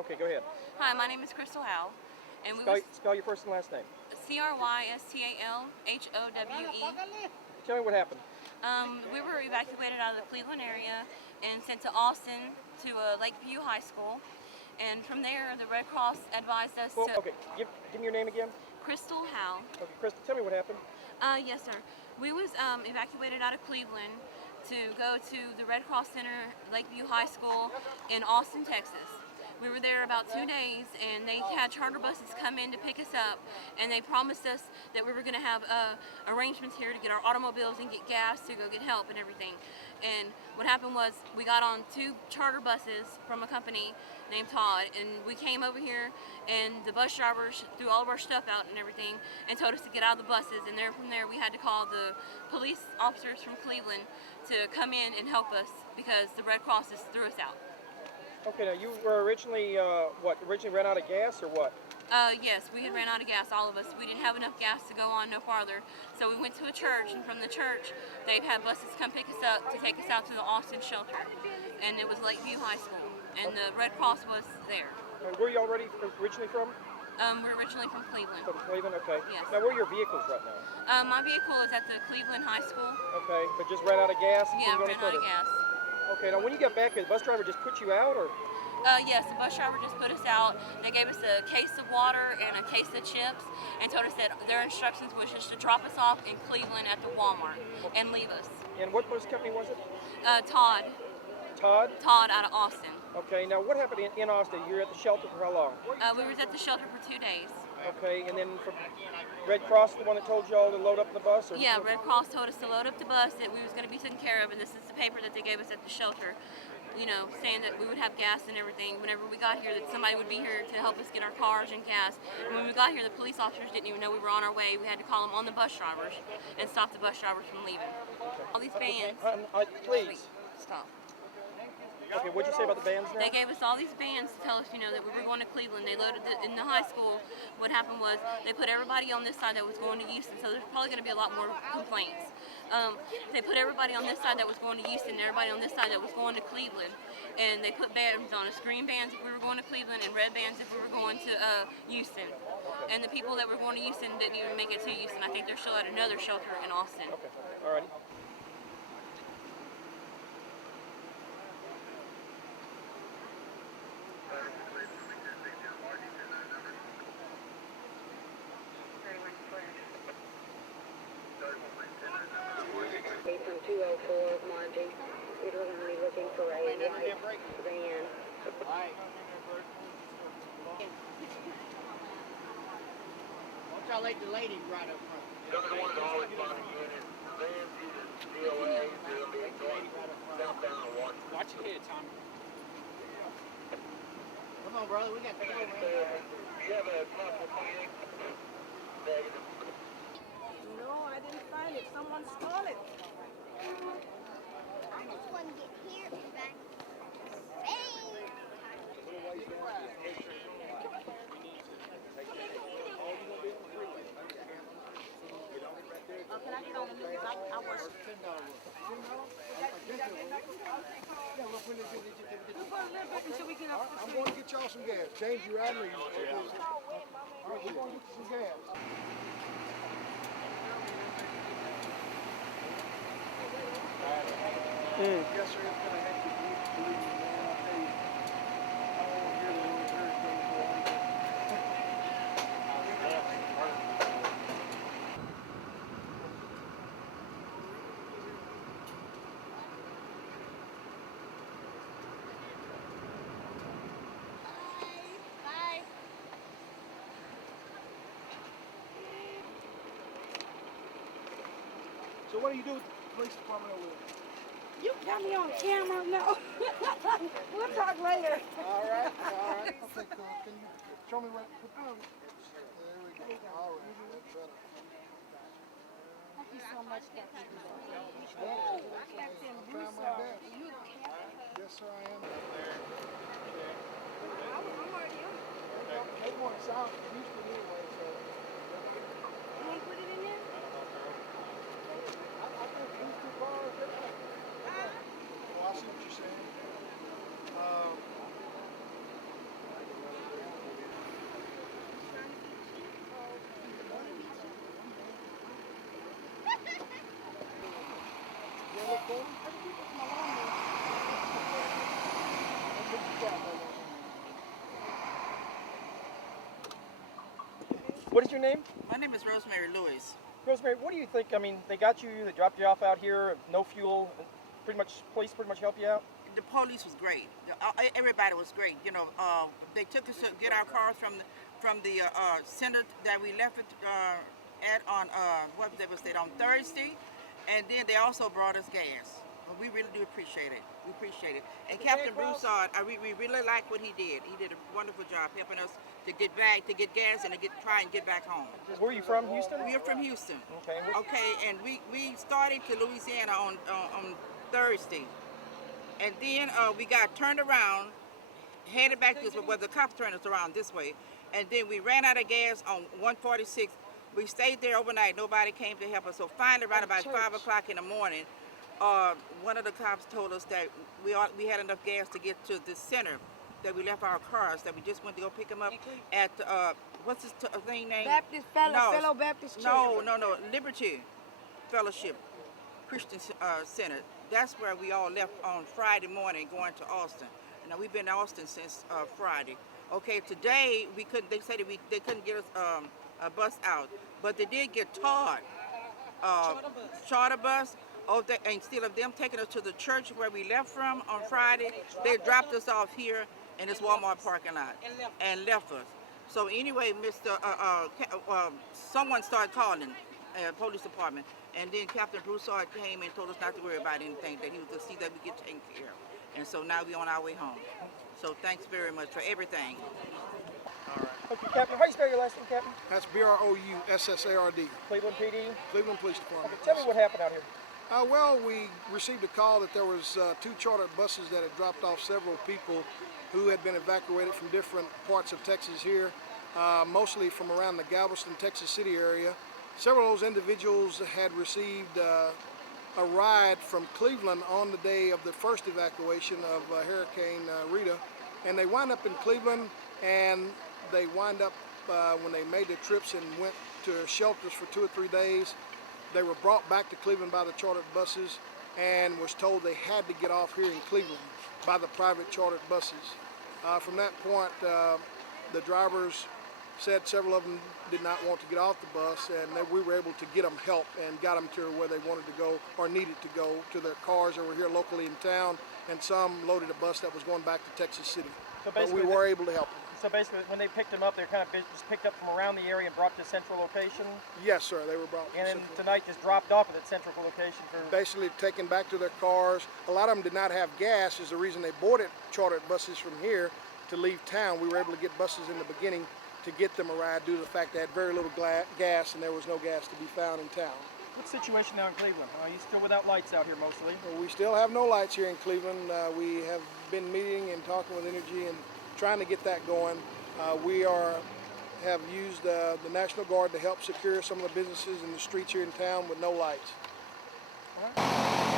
Okay, go ahead. Hi, my name is Crystal Howell, and Spell your first and last name. Crystalhowe. Tell me what happened. We were evacuated out of the Cleveland area and sent to Austin to Lakeview High School, and from there the Red Cross advised us Well, to. okay, give me your name again. Crystal Howell. Okay, Krista, tell me what happened. Yes, sir. We was evacuated out of Cleveland to go to the Red Cross Center, Lakeview High School in Austin, Texas. We were there about 2 days, and they had charter buses come in to pick us up, and they promised us that we were going to have arrangements here to get our automobiles and get gas to go get help and everything. And what happened was we got on 2 charter buses from a company named Todd, and we came over here, and the bus drivers threw all of our stuff out and everything and told us to get out of the buses, and from there we had to call the police officers from Cleveland to come in and help us because the Red Crosses threw us out. Okay, now you were originally, originally ran out of gas or what? Yes, we had ran out of gas, all of us. We didn't have enough gas to go on no farther. So we went to a church, and from the church, they'd have buses come pick us up to take us out to the Austin shelter. And it was Lakeview High School, and the Red Cross was there. And where are you originally from? We're originally from Cleveland. From Cleveland, okay. Yes. Now, where are your vehicles right now? My vehicle is at the Cleveland High School. Okay, but just ran out of gas? Yeah, ran out of gas. Okay, now when you got back here, the bus driver just put you out, or? Yes, the bus driver just put us out. They gave us a case of water and a case of chips and told us that their instructions was just to drop us off in Cleveland at the Walmart and leave us. And what bus company was it? Todd. Todd? Todd out of Austin. Okay, now what happened in Austin? You were at the shelter for how long? We were at the shelter for 2 days. Okay, and then from Red Cross, the one that told y'all to load up the bus? Or yeah, Red Cross told us to load up the bus, that we was going to be taken care of, and this is the paper that they gave us at the shelter, you know, saying that we would have gas and everything whenever we got here, that somebody would be here to help us get our cars and gas. And when we got here, the police officers didn't even know we were on our way. We had to call them on the bus drivers and stop the bus drivers from leaving. All these bands. Please. Stop. Okay, what'd you say about the bands now? They gave us all these bands to tell us, you know, that we were going to Cleveland. They loaded in the high school. What happened was they put everybody on this side that was going to Houston, so there's probably going to be a lot more complaints. They put everybody on this side that was going to Houston and everybody on this side that was going to Cleveland. And they put bands on us, green bands if we were going to Cleveland and red bands if we were going to Houston. And the people that were going to Houston didn't even make it to Houston. I think they're still at another shelter in Austin. Okay, all righty. From 204 Monty, we're going to be looking for a white van. Why don't y'all let the ladies right up front? They're the ones always finding units. The vans, either DOAs, they'll be going southbound or Washington. Watch your head, Tommy. Come on, brother, we got to go, man. You have a possible 28? Negative. No, I didn't find it. Someone stole it. I just want to get here and back safe. Can I get on the news? I was. Until we get up. I'm going to get y'all some gas. James, you riding or you? All right, we're going to get you some gas. Yes, sir. It's going to have to be. Believe me, man. I'll tell you. I don't want to hear the word hurricane go on. Bye. So what do you do with the police department over there? You got me on camera? No. We'll talk later. All right, all right. Okay, cool. Can you show me what? There we go. All right, that's better. Thank you so much, Captain. Oh, Captain I Bruce. found my best. You the captain? Yes, sir, I am. I'm already on. They want to sound from Houston anyway, so. You want to put it in there? I think these two cars, oh, I see what you're saying. What is your name? My name is Rosemary Lewis. Rosemary, what do you think? I mean, they got you, they dropped you off out here, no fuel, and police pretty much help you out? The police was great. Everybody was great. You know, they took us to get our cars from the center that we left it at on what day was that, on Thursday, and then they also brought us gas. We really do appreciate it. We appreciate it. And Captain Broussard, we really like what he did. He did a wonderful job helping us to get back, to get gas, and to try and get back home. Where are you from, Houston? We are from Houston. Okay. Okay, and we started to Louisiana on Thursday, and then we got turned around, headed back this way. Well, the cops turned us around this way, and then we ran out of gas on 146. We stayed there overnight. Nobody came to help us. So finally, right about 5 o'clock in the morning, one of the cops told us that we had enough gas to get to the center, that we left our cars, that we just went to go pick them up at, what's this thing name? Baptist Fellow Baptist Church. No, Liberty Fellowship Christian Center. That's where we all left on Friday morning going to Austin. Now we've been in Austin since Friday. Okay, today we couldn't, they said they couldn't get us a bus out, but they did get Todd, charter bus. Instead of them taking us to the church where we left from on Friday, they dropped us off here in this Walmart parking lot and left us. So anyway, someone started calling police department, and then Captain Broussard came and told us not to worry about anything, that he was to see that we get taken care of. And so now we're on our way home. So thanks very much for everything. Okay, Captain, how do you spell your last name, Captain? That's Broussard, Cleveland PD? Cleveland Police Department. Okay, tell me what happened out here. Well, we received a call that there was 2 chartered buses that had dropped off several people who had been evacuated from different parts of Texas here, mostly from around the Galveston, Texas City area. Several of those individuals had received a ride from Cleveland on the day of the first evacuation of Hurricane Rita, and they wound up in Cleveland, and they wind up when they made their trips and went to shelters for 2 or 3 days. They were brought back to Cleveland by the chartered buses and was told they had to get off here in Cleveland by the private chartered buses. From that point, the drivers said several of them did not want to get off the bus, and that we were able to get them help and got them to where they wanted to go or needed to go, to their cars that were here locally in town, and some loaded a bus that was going back to Texas City. So but we were able to help them. So basically, when they picked them up, they were kind of just picked up from around the area and brought to central location? Yes, sir, they were brought to and then central. tonight just dropped off at that central location for... Basically taken back to their cars. A lot of them did not have gas, is the reason they boarded chartered buses from here to leave town. We were able to get buses in the beginning to get them a ride due to the fact they had very little gas and there was no gas to be found in town. What's the situation now in Cleveland? Are you still without lights out here mostly? Well, we still have no lights here in Cleveland. We have been meeting and talking with Energy and trying to get that going. We have used the National Guard to help secure some of the businesses in the streets here in town with no lights. All right.